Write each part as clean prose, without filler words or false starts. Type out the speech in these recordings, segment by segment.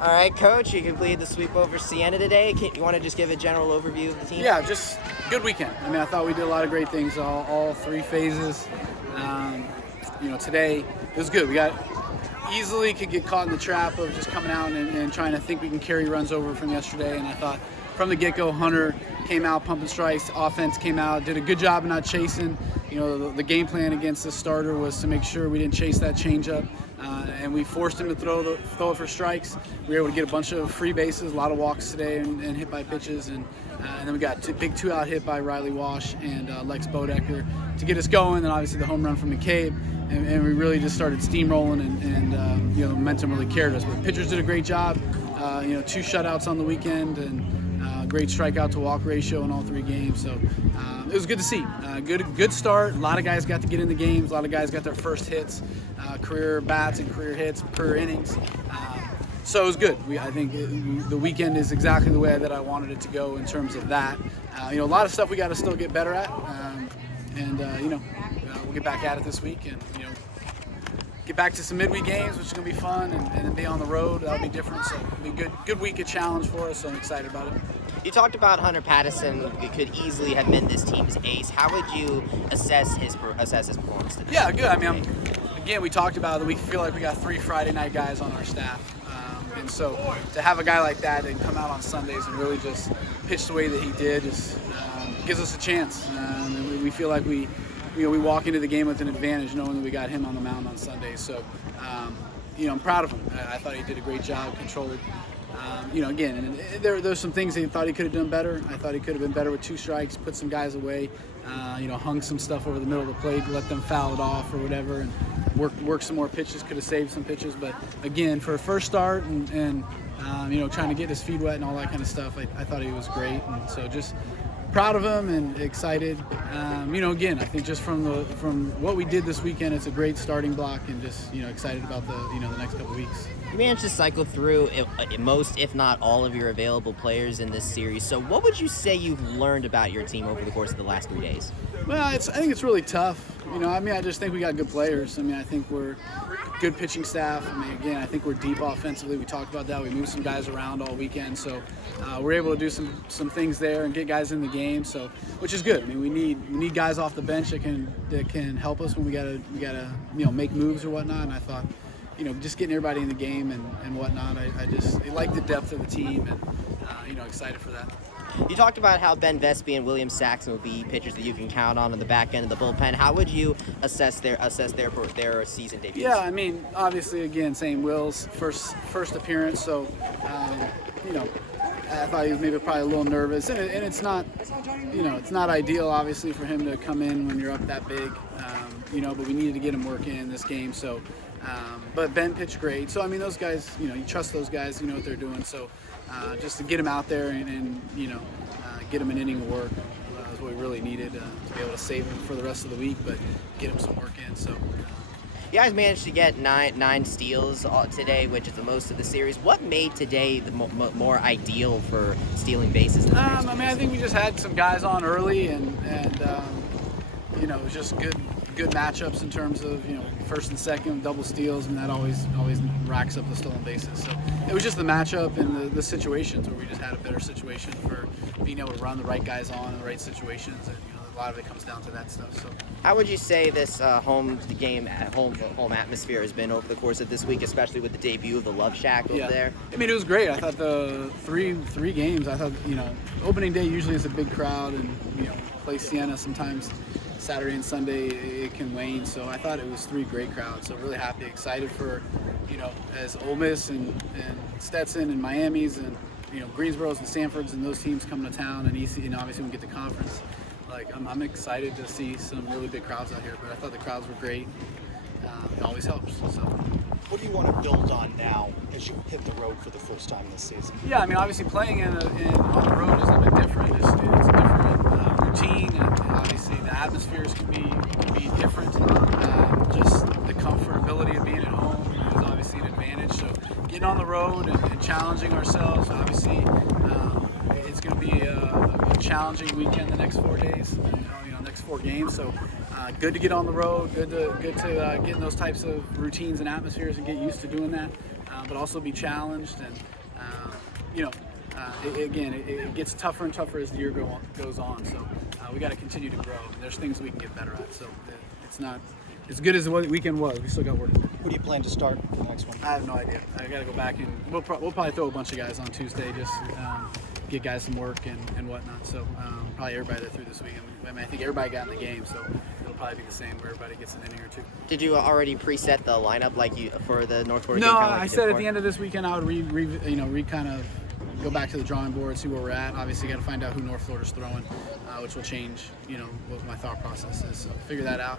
All right, Coach, you completed the sweep over Siena today. You want to just give a general overview of the team? Yeah, just good weekend. I mean, I thought we did a lot of great things, all three phases. Today it was good. We easily could get caught in the trap of just coming out and trying to think we can carry runs over from yesterday. And I thought from the get-go, Hunter came out pumping strikes. Offense came out, did a good job of not chasing. The game plan against the starter was to make sure we didn't chase that changeup. And we forced him to throw it for strikes. We were able to get a bunch of free bases, a lot of walks today, and hit by pitches. And then we got big two-out hit by Riley Wash and Lex Bodecker to get us going. And obviously the home run from McCabe. And we really just started steamrolling, and the momentum really carried us. But the pitchers did a great job. 2 shutouts on the weekend, and great strikeout to walk ratio in all 3 games. So it was good to see. Good start. A lot of guys got to get in the games. A lot of guys got their first hits, career bats and career hits, career innings. So it was good. I think the weekend is exactly the way that I wanted it to go in terms of that. A lot of stuff we got to still get better at, we'll get back at it this week and get back to some midweek games, which is going to be fun, and then be on the road. That'll be different. So it'll be a good week of challenge for us. So I'm excited about it. You talked about Hunter Patterson. It could easily have been this team's ace. How would you assess his performance today? Yeah, good. I mean, again, we talked about that we feel like we got 3 Friday night guys on our staff. And so to have a guy like that and come out on Sundays and really just pitch the way that he did just gives us a chance. And we feel like we walk into the game with an advantage knowing that we got him on the mound on Sundays. So, I'm proud of him. I thought he did a great job, controlled. Again, and there's some things that he thought he could have done better. I thought he could have been better with 2 strikes, put some guys away, hung some stuff over the middle of the plate, let them foul it off or whatever, and work some more pitches, could have saved some pitches. But again, for a first start and trying to get his feet wet and all that kind of stuff, I thought he was great. And so just proud of him and excited. Again, I think just from what we did this weekend, it's a great starting block, and just excited about the next couple of weeks. You managed to cycle through most, if not all, of your available players in this series. So what would you say you've learned about your team over the course of the last 3 days? Well, I think it's really tough. I just think we got good players. I think we're good pitching staff. Again, I think we're deep offensively. We talked about that. We moved some guys around all weekend, so we're able to do some things there and get guys in the game. So, which is good. We need guys off the bench that can help us when we gotta make moves or whatnot. And I thought, just getting everybody in the game and whatnot. I like the depth of the team, and excited for that. You talked about how Ben Vespi and William Saxon will be pitchers that you can count on the back end of the bullpen. How would you assess their season debuts? Yeah, obviously, again, same Will's first appearance, so I thought he was probably a little nervous, and it's not it's not ideal, obviously, for him to come in when you're up that big, but we needed to get him working in this game, so. But Ben pitched great, so those guys, you trust those guys, what they're doing. So just to get him out there and get him an inning of work is what we really needed to be able to save him for the rest of the week, but get him some work in. So. You guys managed to get nine steals today, which is the most of the series. What made today the more ideal for stealing bases? I think we just had some guys on early, and it was just good matchups in terms of first and second double steals, and that always racks up the stolen bases. So it was just the matchup and the situations where we just had a better situation for being able to run the right guys on in the right situations, and a lot of it comes down to that stuff. So how would you say this home atmosphere has been over the course of this week, especially with the debut of the Love Shack over there? It was great. I thought the three games, I thought opening day usually is a big crowd, and play Siena sometimes Saturday and Sunday it can wane, so I thought it was 3 great crowds. So really happy, excited for as Ole Miss and Stetson and Miami's and Greensboro's and Sanford's and those teams coming to town, and EC, obviously we get the conference. I'm excited to see some really big crowds out here, but I thought the crowds were great. It always helps. So. What do you want to build on now as you hit the road for the first time this season? Yeah, obviously playing on the road is a bit different. It's a different routine, and obviously the atmospheres can be different. Just the comfortability of being at home is obviously an advantage. So getting on the road and challenging ourselves, obviously it's going to be a challenging weekend the next 4 days. Next 4 games. So good to get on the road. Good to get in those types of routines and atmospheres and get used to doing that. but also be challenged. And it gets tougher and tougher as the year goes on. So we got to continue to grow. There's things we can get better at. So it's not as good as the weekend was. We still got work to do. Who do you plan to start the next one? I have no idea. I got to go back, and we'll probably throw a bunch of guys on Tuesday, just get guys some work and whatnot. So probably everybody that threw this weekend. I mean, I think everybody got in the game, so it'll probably be the same where everybody gets an inning or two. Did you already preset the lineup like you for the North Florida No, game? Kinda like I you did said at before? the end of this weekend I would kind of go back to the drawing board, see where we're at. Obviously, got to find out who North Florida's throwing, which will change, what my thought process is. So figure that out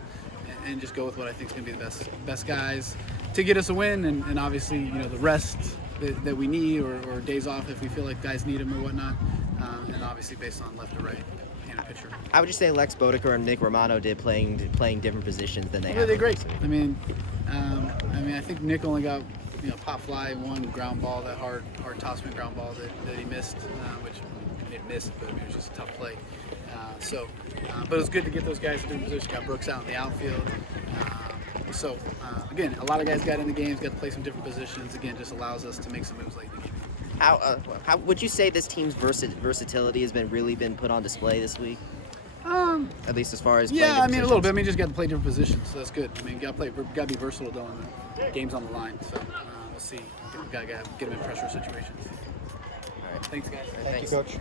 and just go with what I think is going to be the best guys to get us a win, and obviously, the rest that we need or days off if we feel like guys need them or whatnot, and obviously based on left or right pitcher. How would you say Lex Bodeker and Nick Romano did playing different positions than they have? They're great. I mean, I think Nick only got pop fly, one ground ball, that hard topspin ground ball that he missed, which he didn't miss it, but it was just a tough play. But it was good to get those guys in different positions. Got Brooks out in the outfield. Again, a lot of guys got in the games, got to play some different positions. Again, just allows us to make some moves late in the game. How would you say this team's versatility has really been put on display this week? At least as far as playing a little positions? bit. I mean, just got to play different positions, so that's good. I mean, got to be versatile though, and the game's on the line. So we'll see. Got to get them in pressure situations. All right. Thanks, guys. Thank you, Coach.